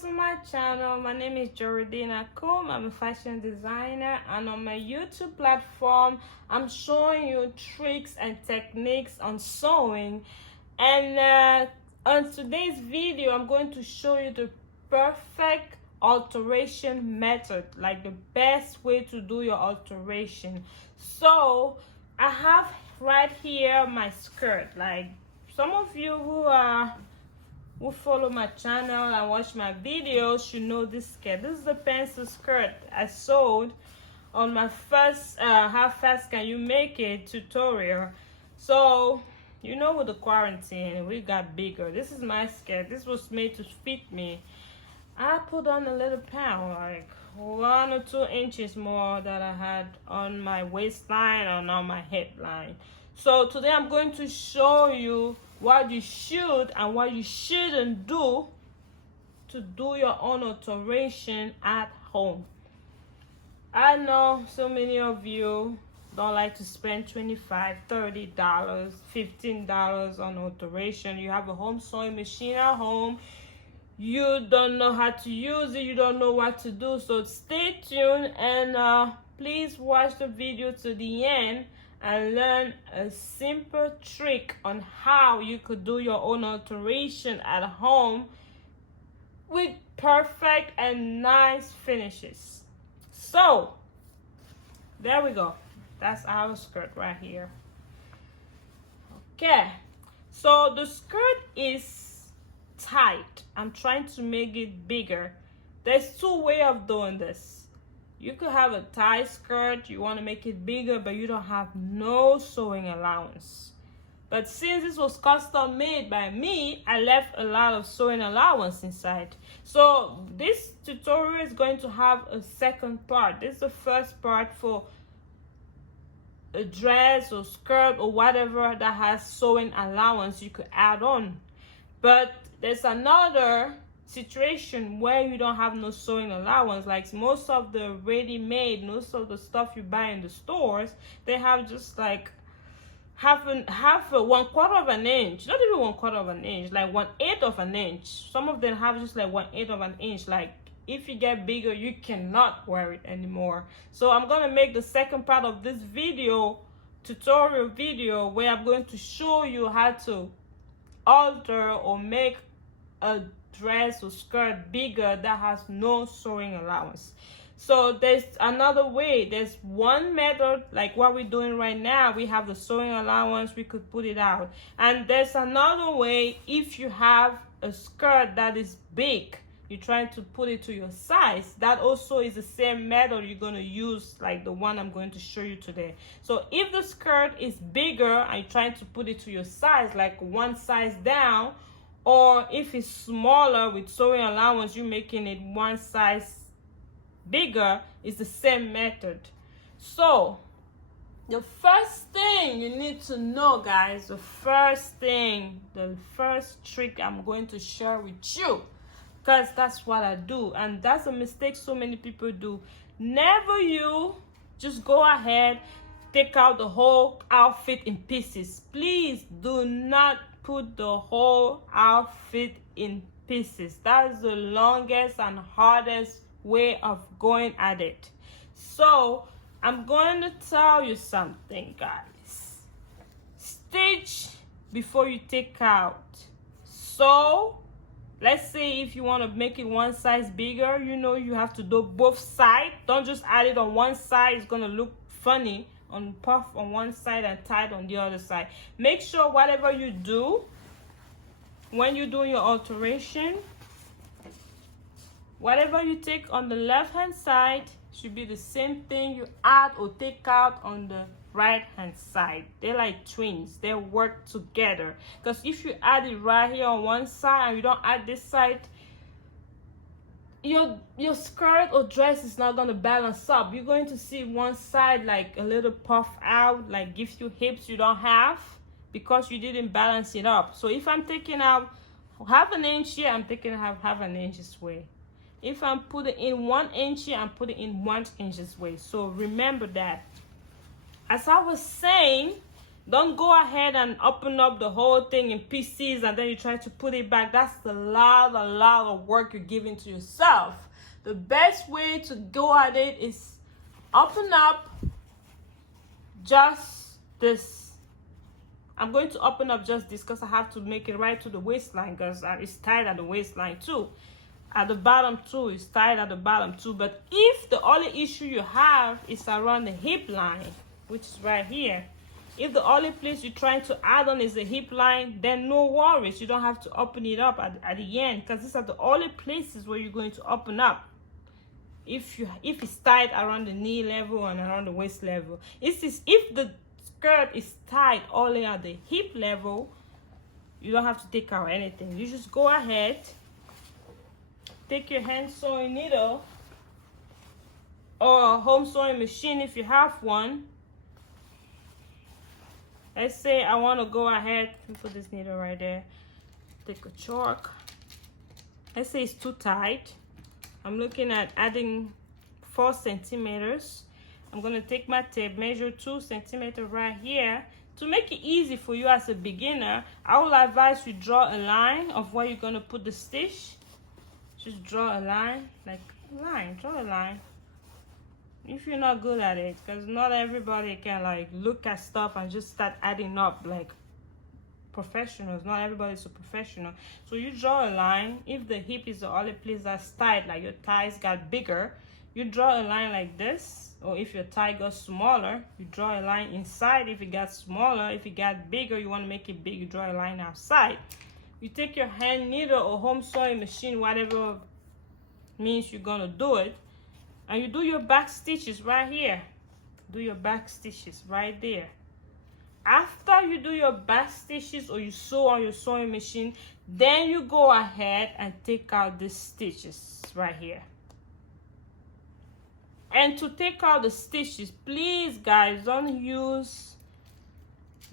to my channel. My name is Joridina Combe. I'm a fashion designer, and on my YouTube platform I'm showing you tricks and techniques on sewing. And on today's video I'm going to show you the perfect alteration method, like the best way to do your alteration. So I have right here my skirt. Like some of you who follow my channel and watch my videos should know this skirt. This is the pencil skirt I sewed on my first how fast can you make it tutorial. So you know, with the quarantine we got bigger. This is my skirt. This was made to fit me. I put on a little pound, like 1 or 2 inches more that I had on my waistline and on my hip line. So today I'm going to show you what you should and what you shouldn't do to do your own alteration at home. I know so many of you don't like to spend $25, $30, $15 on alteration. You have a home sewing machine at home. You don't know how to use it. You don't know what to do. So stay tuned and please watch the video to the end and learn a simple trick on how you could do your own alteration at home with perfect and nice finishes. So there we go. That's our skirt right here. Okay, so the skirt is tight. I'm trying to make it bigger. There's 2 ways of doing this. You could have a tight skirt, you want to make it bigger, but you don't have no sewing allowance. But since this was custom made by me, I left a lot of sewing allowance inside. So this tutorial is going to have a second part. This is the first part for a dress or skirt or whatever that has sewing allowance you could add on. But there's another situation where you don't have no sewing allowance. Like most of the ready-made, most of the stuff you buy in the stores, they have just like half a 1/4 of an inch, not even 1/4 of an inch, like 1/8 of an inch. Some of them have just like 1/8 of an inch. Like if you get bigger, you cannot wear it anymore. So I'm gonna make the second part of this video, tutorial video, where I'm going to show you how to alter or make a dress or skirt bigger that has no sewing allowance. So there's another way. There's one method, like what we're doing right now. We have the sewing allowance, we could put it out. And there's another way. If you have a skirt that is big, you're trying to put it to your size, that also is the same method you're going to use, like the one I'm going to show you today. So if the skirt is bigger and you're trying to put it to your size, like one size down, or if it's smaller with sewing allowance, you're making it one size bigger, is the same method. So the first thing you need to know, guys, the first trick I'm going to share with you, because that's what I do, and that's a mistake so many people do. Never you just go ahead, take out the whole outfit in pieces. Please do not put the whole outfit in pieces. That's the longest and hardest way of going at it. So I'm going to tell you something, guys. Stitch before you take out. So let's say if you want to make it one size bigger, you know you have to do both sides. Don't just add it on one side. It's going to look funny on puff on one side and tight on the other side. Make sure whatever you do when you're doing your alteration, whatever you take on the left hand side should be the same thing you add or take out on the right hand side. They're like twins. They work together, because if you add it right here on one side and you don't add this side, your skirt or dress is not going to balance up. You're going to see one side like a little puff out, like gives you hips you don't have, because you didn't balance it up. So if I'm taking out half an inch here, I'm taking out half an inch this way. If I'm putting in 1 inch here, I'm putting in 1 inch this way. So remember that. As I was saying, Don't go ahead and open up the whole thing in pieces and then you try to put it back. That's a lot of work you're giving to yourself. The best way to go at it is open up just this. I'm going to open up just this because I have to make it right to the waistline because it's tied at the waistline too. At the bottom too, it's tied at the bottom too. But if the only issue you have is around the hip line, which is right here, if the only place you're trying to add on is the hip line, then no worries. You don't have to open it up at the end because these are the only places where you're going to open up. If it's tied around the knee level and around the waist level. If the skirt is tied only at the hip level, you don't have to take out anything. You just go ahead, take your hand sewing needle or a home sewing machine if you have one. Let's say I want to go ahead and put this needle right there. Take a chalk. Let's say it's too tight. I'm looking at adding 4 centimeters. I'm going to take my tape, measure 2 centimeters right here. To make it easy for you as a beginner, I will advise you draw a line of where you're going to put the stitch. Just draw a line, like a line, draw a line. If you're not good at it, because not everybody can like look at stuff and just start adding up like professionals. Not everybody's a professional. So you draw a line. If the hip is the only place that's tight, like your thighs got bigger, you draw a line like this. Or if your thigh got smaller, you draw a line inside. If it got smaller, if it got bigger, you want to make it big, you draw a line outside. You take your hand needle or home sewing machine, whatever means you're gonna do it, and you do your back stitches right here. Do your back stitches right there. After you do your back stitches or you sew on your sewing machine, then you go ahead and take out the stitches right here. And to take out the stitches, please guys,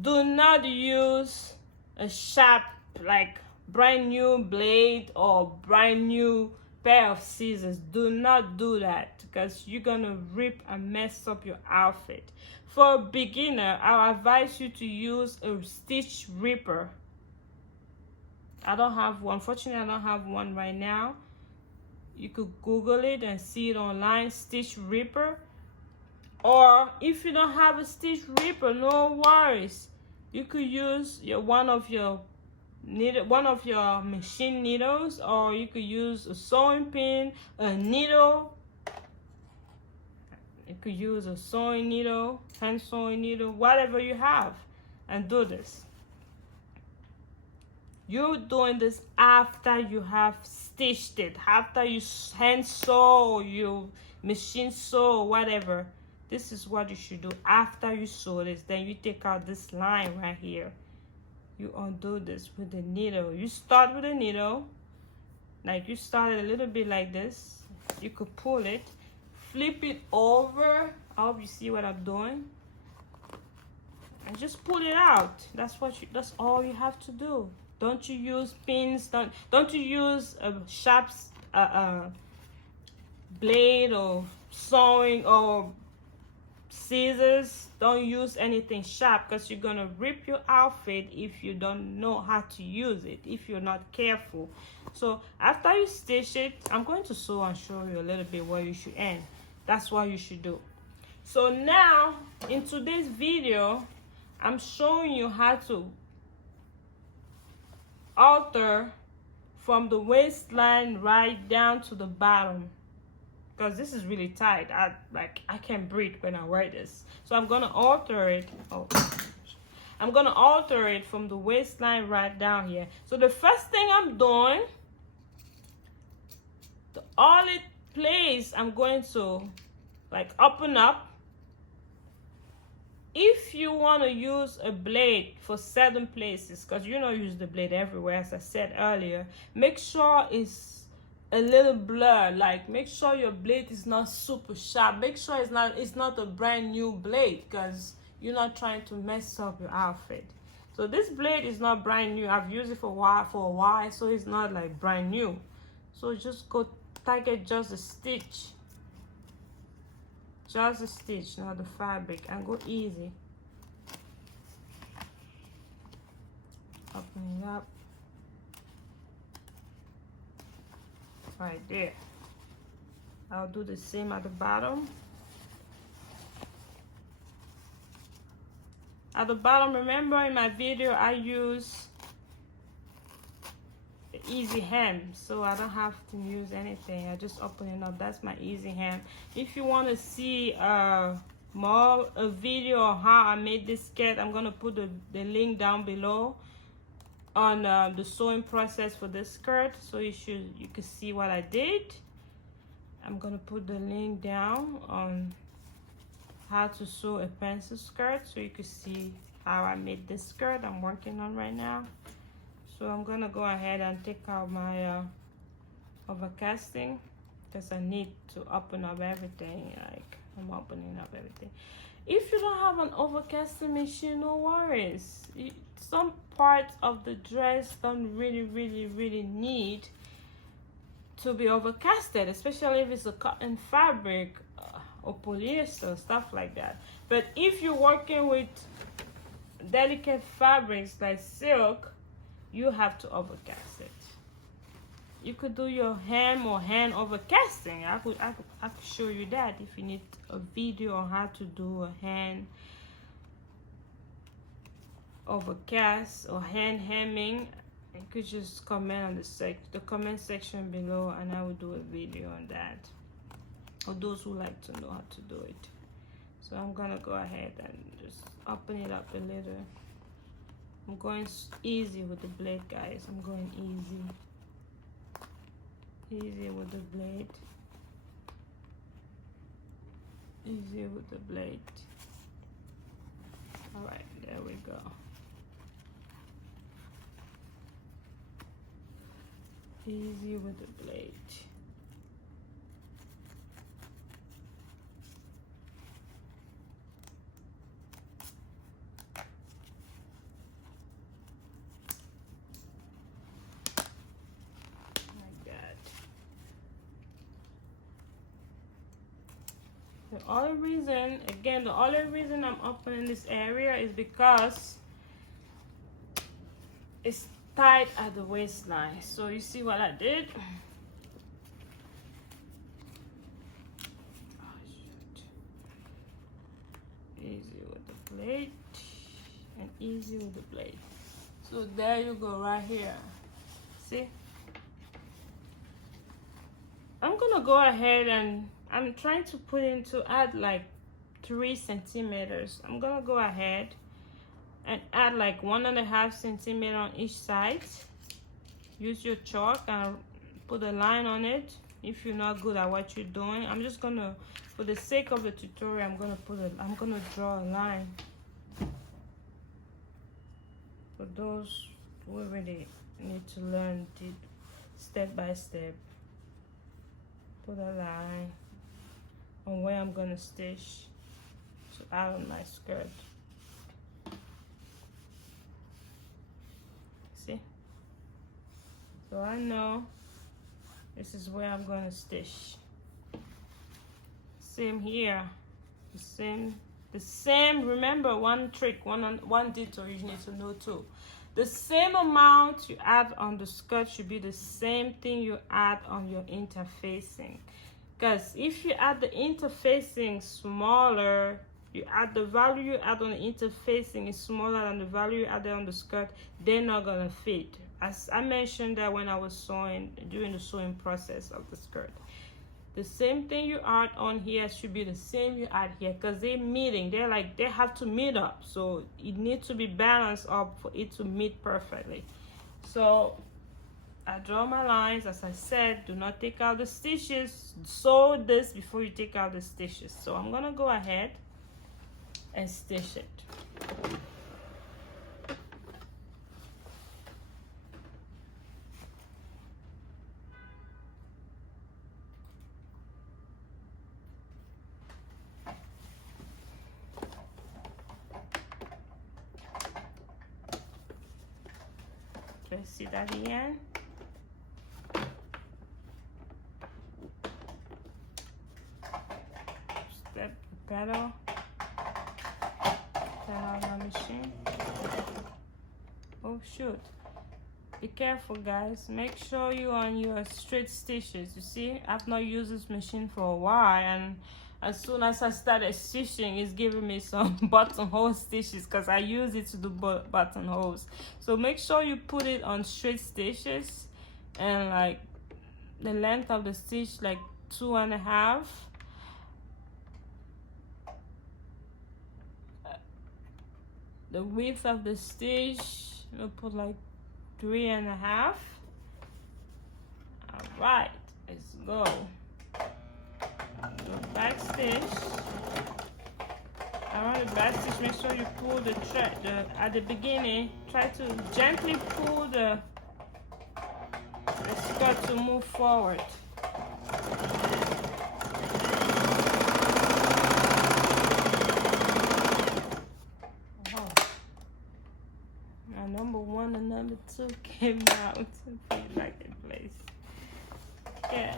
do not use a sharp, like brand new blade or brand new pair of scissors. Do not do that because you're gonna rip and mess up your outfit. For a beginner, I'll advise you to use a stitch ripper. I don't have one. Fortunately, I don't have one right now. You could Google it and see it online, stitch ripper. Or if you don't have a stitch ripper, no worries. You could use one of your machine needles, or you could use a sewing pin, a needle. You could use a sewing needle, hand sewing needle, whatever you have, and do this. You're doing this after you have stitched it, after you hand sew, you machine sew, whatever. This is what you should do after you sew this. Then you take out this line right here. You undo this with the needle. You start with a needle, like you started a little bit like this. You could pull it, flip it over. I hope you see what I'm doing. And just pull it out. That's all you have to do. Don't you use pins? Don't you use a sharp blade or sewing or scissors. Don't use anything sharp because you're gonna rip your outfit if you don't know how to use it, if you're not careful. So after you stitch it, I'm going to sew and show you a little bit where you should end. That's what you should do. So now in today's video, I'm showing you how to alter from the waistline right down to the bottom, because this is really tight. I can't breathe when I wear this. So I'm gonna alter it. I'm gonna alter it from the waistline right down here. So the first thing I'm doing, the only place I'm going to like open up. If you want to use a blade for certain places, because you don't use the blade everywhere, as I said earlier, make sure it's a little blurred. Like, make sure your blade is not super sharp. Make sure it's not a brand new blade, because you're not trying to mess up your outfit. So this blade is not brand new. I've used it for a while, so it's not like brand new. So just go target just a stitch. Just a stitch, not the fabric, and go easy. open it up right there. I'll do the same at the bottom. At the bottom, remember in my video I use the easy hem, so I don't have to use anything. I just open it up. That's my easy hem. If you want to see a video on how I made this skirt, I'm gonna put the link down below on the sewing process for this skirt, so you can see what I did. I'm gonna put the link down on how to sew a pencil skirt, so you can see how I made this skirt I'm working on right now. So I'm gonna go ahead and take out my overcasting, because I need to open up everything. Like, I'm opening up everything. If you don't have an overcasting machine, no worries. Some parts of the dress don't really need to be overcasted, especially if it's a cotton fabric or polyester, stuff like that. But if you're working with delicate fabrics like silk, you have to overcast it. You could do your hem or hand overcasting. I could show you that if you need a video on how to do a hand overcast or hand hemming. You could just comment on the comment section below, and I will do a video on that, or those who like to know how to do it. So I'm gonna go ahead and just open it up a little. I'm going easy with the blade, guys. I'm going easy with the blade. Easy with the blade. All right, there we go. Easy with the blade. The only reason I'm opening this area is because it's tight at the waistline. So you see what I did? Oh, shoot. Easy with the blade and easy with the blade. So there you go, right here. See? I'm gonna go ahead and I'm trying to add like 3 centimeters. I'm gonna go ahead and add like 1.5 centimeter on each side. Use your chalk and put a line on it if you're not good at what you're doing. I'm just gonna, for the sake of the tutorial, I'm gonna draw a line. For those who really need to learn it step by step, put a line on where I'm gonna stitch to add on my skirt. See? So I know this is where I'm gonna stitch. Same here. The same, remember one trick, one detail you need to know too. The same amount you add on the skirt should be the same thing you add on your interfacing. Because if you add the interfacing smaller, the value you add on the interfacing is smaller than the value you added on the skirt, they're not gonna fit. As I mentioned that when I was sewing, during the sewing process of the skirt. The same thing you add on here should be the same you add here, because they're meeting. They have to meet up. So it needs to be balanced up for it to meet perfectly. So I draw my lines. As I said, do not take out the stitches. Sew this before you take out the stitches. So I'm gonna go ahead and stitch it. Let's see that again. Step the pedal. Turn on my machine. Oh shoot! Be careful, guys. Make sure you're on your straight stitches. You see, I've not used this machine for a while, and as soon as I started stitching, it's giving me some buttonhole stitches because I use it to do buttonholes. So make sure you put it on straight stitches, and like the length of the stitch like 2.5. The width of the stitch, we'll put like 3.5. All right, let's go. The back stitch. Around the back stitch, make sure you pull the thread at the beginning. Try to gently pull the skirt to move forward. Number 1 and number 2 came out like in place. Yeah.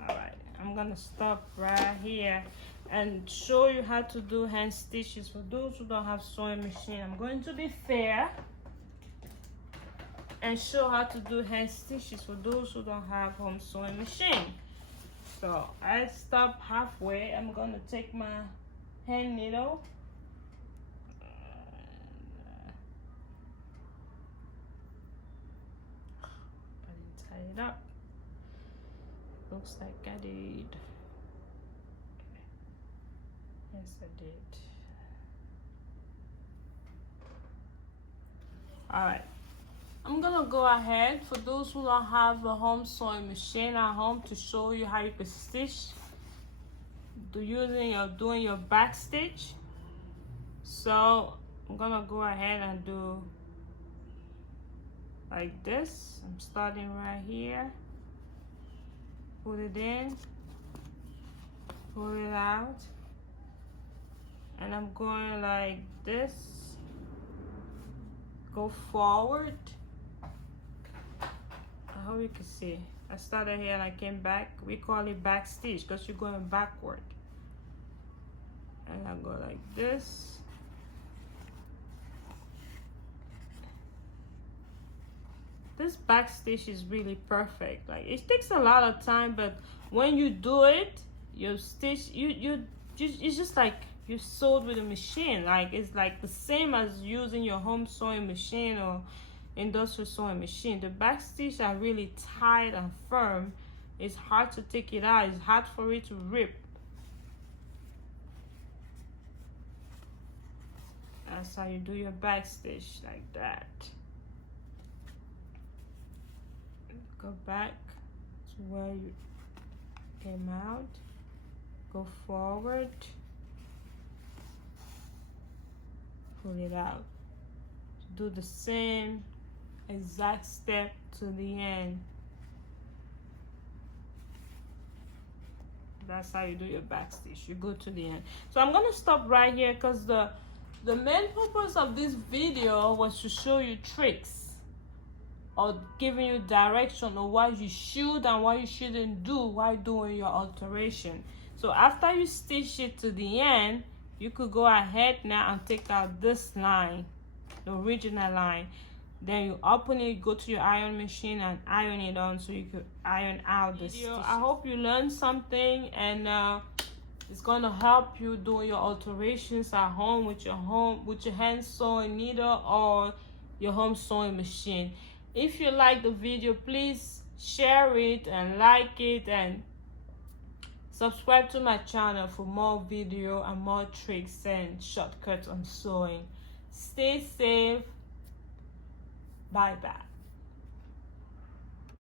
Alright, I'm gonna stop right here and show you how to do hand stitches for those who don't have sewing machine. I'm going to be fair and show how to do hand stitches for those who don't have home sewing machine. So I stop halfway. I'm gonna take my hand needle and tie it up. Looks like I did. Yes, I did. All right. I'm gonna go ahead for those who don't have a home sewing machine at home to show you how you can stitch doing your back stitch. So I'm gonna go ahead and do like this. I'm starting right here, put it in, pull it out, and I'm going like this, go forward. I hope you can see. I started here and I came back. We call it back stitch because you're going backward. And I go like this. This back stitch is really perfect. Like, it takes a lot of time, but when you do it, your stitch, it's just like you sewed with a machine. Like, it's like the same as using your home sewing machine or industrial sewing machine. The back stitch are really tight and firm. It's hard to take it out. It's hard for it to rip. That's how you do your back stitch, like that. Go back to where you came out, go forward, pull it out. Do the same exact step to the end. That's how you do your back stitch. You go to the end. So I'm gonna stop right here because the main purpose of this video was to show you tricks or giving you direction on what you should and what you shouldn't do while doing your alteration. So after you stitch it to the end, you could go ahead now and take out this line, the original line. Then you open it, go to your iron machine and iron it on so you could iron out the stitches. I hope you learned something, and it's gonna help you doing your alterations at home with your hand sewing needle or your home sewing machine. If you like the video, please share it and like it, and subscribe to my channel for more video and more tricks and shortcuts on sewing. Stay safe. Bye bye.